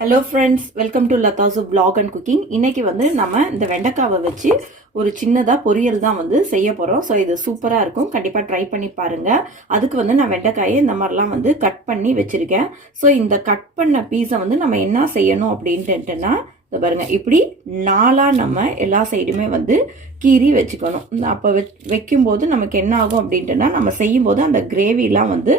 Hello friends welcome to Latha's blog and cooking இன்றைக்கி வந்து நம்ம இந்த வெண்டைக்காவை வச்சு ஒரு சின்னதாக பொரியல் தான் வந்து செய்ய போகிறோம் ஸோ இது சூப்பராக இருக்கும். கண்டிப்பாக ட்ரை பண்ணி பாருங்கள் அதுக்கு வந்து நான் வெண்டைக்காயை இந்த மாதிரிலாம் வந்து கட் பண்ணி வச்சுருக்கேன். ஸோ இந்த கட் பண்ண பீஸை வந்து நம்ம என்ன செய்யணும் அப்படின்ட்டுன்னா இதை பாருங்கள் இப்படி நாளாக நம்ம எல்லா சைடுமே வந்து கீறி வச்சுக்கணும். அப்போ வெ வைக்கும்போது நமக்கு என்ன ஆகும் அப்படின்ட்டுனா நம்ம செய்யும்போது அந்த கிரேவிலாம் வந்து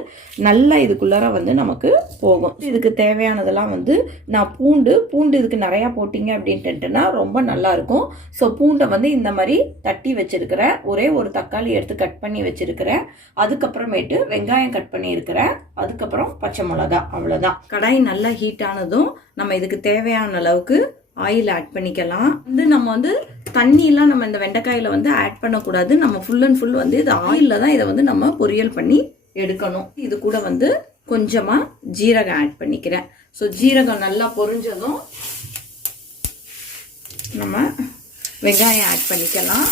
நல்லா இதுக்குள்ளார வந்து நமக்கு போகும். இதுக்கு தேவையானதெல்லாம் வந்து நான் பூண்டு பூண்டு இதுக்கு நிறையா போட்டிங்க அப்படின்ட்டுனா ரொம்ப நல்லா இருக்கும். ஸோ பூண்டை வந்து இந்த மாதிரி தட்டி வச்சுருக்கிறேன் ஒரே ஒரு தக்காளி எடுத்து கட் பண்ணி வச்சுருக்கிறேன் அதுக்கப்புறமேட்டு வெங்காயம் கட் பண்ணியிருக்கிறேன் அதுக்கப்புறம் பச்சை மிளகா அவ்வளோதான் கடாய் நல்லா ஹீட் ஆனதும் நம்ம இதுக்கு தேவையான அளவுக்கு ஆயில் ஆட் பண்ணிக்கலாம். வந்து நம்ம வந்து தண்ணியெல்லாம் நம்ம இந்த வெண்டைக்காயில் வந்து ஆட் பண்ணக்கூடாது. நம்ம ஃபுல் அண்ட் ஃபுல் வந்து இது ஆயிலில் தான் இதை வந்து நம்ம பொரியல் பண்ணி எடுக்கணும். இது கூட வந்து கொஞ்சமாக ஜீரகம் ஆட் பண்ணிக்கிறேன். ஸோ ஜீரகம் நல்லா பொரிஞ்சதும் நம்ம வெங்காயம் ஆட் பண்ணிக்கலாம்.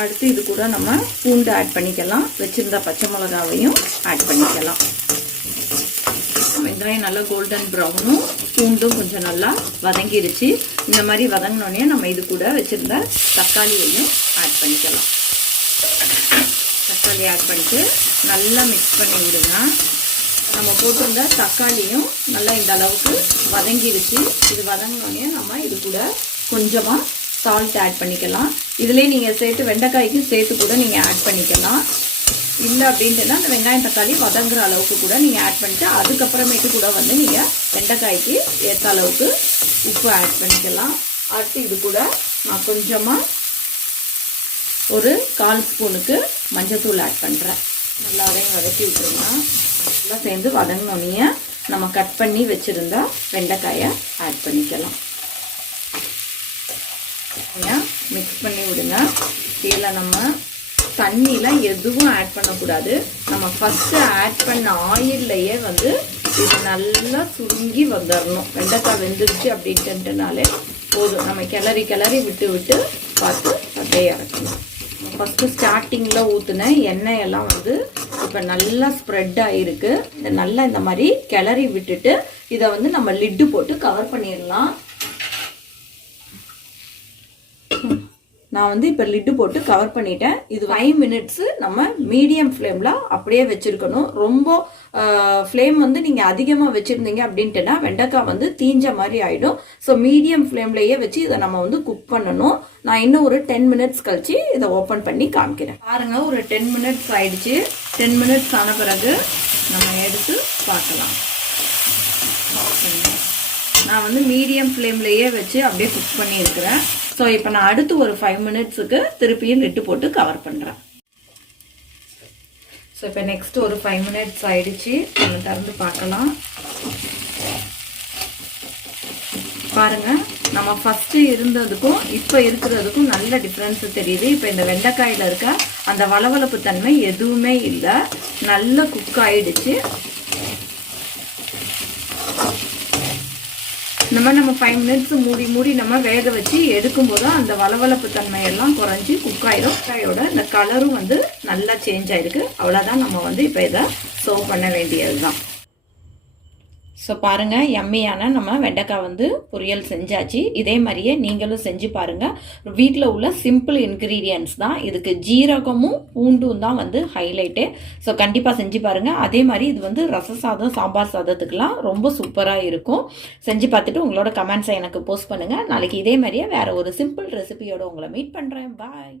அடுத்து இது கூட நம்ம பூண்டு ஆட் பண்ணிக்கலாம். வச்சிருந்த பச்சை மிளகாவையும் ஆட் பண்ணிக்கலாம். வெங்காயம் நல்லா கோல்டன் ப்ரௌனும் பூண்டும் கொஞ்சம் நல்லா வதங்கிருச்சு. இந்த மாதிரி வதங்கினோடனே நம்ம இது கூட வச்சுருந்த தக்காளியையும் ஆட் பண்ணிக்கலாம். தக்காளி ஆட் பண்ணிட்டு நல்லா மிக்ஸ் பண்ணி விடுங்க. நம்ம போட்டிருந்த தக்காளியும் நல்லா இந்த அளவுக்கு வதங்கிருச்சு. இது வதங்கினோடனே நம்ம இது கூட கொஞ்சமாக சால்ட் ஆட் பண்ணிக்கலாம். இதிலே நீங்கள் சேர்த்து வெண்டைக்காய்க்கும் சேர்த்து கூட நீங்கள் ஆட் பண்ணிக்கலாம். இல்லை அப்படின்ட்டுனா அந்த வெங்காயம் தக்காளி வதங்குற அளவுக்கு கூட நீங்கள் ஆட் பண்ணிட்டு அதுக்கப்புறமேட்டு கூட வந்து நீங்கள் வெண்டைக்காய்க்கு ஏற்ற அளவுக்கு உப்பு ஆட் பண்ணிக்கலாம். அடுத்து இது கூட நான் கொஞ்சமாக ஒரு கால் ஸ்பூனுக்கு மஞ்சத்தூள் ஆட் பண்ணுறேன் நல்லா அதையும் வதக்கி விட்டுருங்க. நல்லா சேர்ந்து வதங்கினோடனே நம்ம கட் பண்ணி வச்சுருந்த வெண்டைக்காயை ஆட் பண்ணிக்கலாம். மிக்ஸ் பண்ணி விடுங்க. கீழே நம்ம தண்ணிலாம் எதுவும் ஆட் பண்ணக்கூடாது. நம்ம ஃபஸ்ட்டு ஆட் பண்ண ஆயில்லையே வந்து இது நல்லா சுருங்கி வந்துடணும் வெண்டைக்காய் வெந்துருச்சு அப்படின்ட்டுனாலே போதும். நம்ம கிளறி கிளறி விட்டு விட்டு பார்த்து அப்படியே இறக்கணும். ஃபஸ்ட்டு ஸ்டார்டிங்கில் ஊற்றுன எண்ணெய் எல்லாம் வந்து இப்போ நல்லா ஸ்ப்ரெட் ஆகிருக்கு இதை நல்லா இந்த மாதிரி கிளறி விட்டுட்டு இதை வந்து நம்ம லிட்டு போட்டு கவர் பண்ணிடலாம். நான் வந்து இப்போ லிட்டு போட்டு கவர் பண்ணிட்டேன். இது ஃபைவ் மினிட்ஸு நம்ம மீடியம் ஃப்ளேமில் அப்படியே வச்சுருக்கணும். ரொம்ப ஃப்ளேம் வந்து நீங்கள் அதிகமாக வச்சுருந்தீங்க அப்படின்ட்டுனா வெண்டைக்காய் வந்து தீஞ்ச மாதிரி ஆகிடும் ஸோ மீடியம் ஃப்ளேம்லேயே வச்சு இதை நம்ம வந்து குக் பண்ணணும். நான் இன்னும் ஒரு டென் மினிட்ஸ் கழிச்சு இதை ஓப்பன் பண்ணி காமிக்கிறேன். பாருங்கள் ஒரு டென் மினிட்ஸ் ஆயிடுச்சு. டென் மினிட்ஸ் ஆன பிறகு நம்ம எடுத்து பார்க்கலாம். நான் வந்து மீடியம் ஃப்ளேம்லேயே வச்சு அப்படியே குக் பண்ணியிருக்கிறேன். ஸோ இப்போ நான் அடுத்து ஒரு ஃபைவ் மினிட்ஸுக்கு திருப்பியும் லிட்டு போட்டு கவர் பண்ணுறேன் ஸோ இப்போ நெக்ஸ்ட் ஒரு ஃபைவ் மினிட்ஸ் ஆயிடுச்சு. நம்ம திறந்து பார்க்கலாம். பாருங்கள் நம்ம ஃபஸ்ட்டு இருந்ததுக்கும் இப்போ இருக்கிறதுக்கும் நல்ல டிஃப்ரென்ஸ் தெரியுது. இப்போ இந்த வெண்டைக்காயில் இருக்க அந்த வளவளப்பு தன்மை எதுவுமே இல்லை. நல்ல குக் ஆயிடுச்சு. இந்த மாதிரி நம்ம ஃபைவ் மினிட்ஸ் மூடி மூடி நம்ம வேக வச்சு எடுக்கும்போது அந்த வளவளப்பு தன்மையெல்லாம் குறைஞ்சி குக் ஆயிடும் குக்காயோட இந்த கலரும் வந்து நல்லா சேஞ்ச் ஆயிருக்கு. அவ்வளோதான் நம்ம வந்து இப்போ இதை சர்வ் பண்ண வேண்டியது தான் ஸோ பாருங்கள் எம்மியான நம்ம வெண்டைக்காய் வந்து பொரியல் செஞ்சாச்சு. இதே மாதிரியே நீங்களும் செஞ்சு பாருங்கள் வீட்டில் உள்ள சிம்பிள் இன்க்ரீடியன்ஸ் தான். இதுக்கு ஜீரகமும் பூண்டும் தான் வந்து ஹைலைட்டு ஸோ கண்டிப்பாக செஞ்சு பாருங்கள் அதே மாதிரி இது வந்து ரச சாதம் சாம்பார் சாதத்துக்கெலாம் ரொம்ப சூப்பராக இருக்கும். செஞ்சு பார்த்துட்டு உங்களோட கமெண்ட்ஸை எனக்கு போஸ்ட் பண்ணுங்கள் நாளைக்கு இதே மாதிரியே வேறு ஒரு சிம்பிள் ரெசிபியோடு உங்களை மீட் பண்ணுறேன் பாய்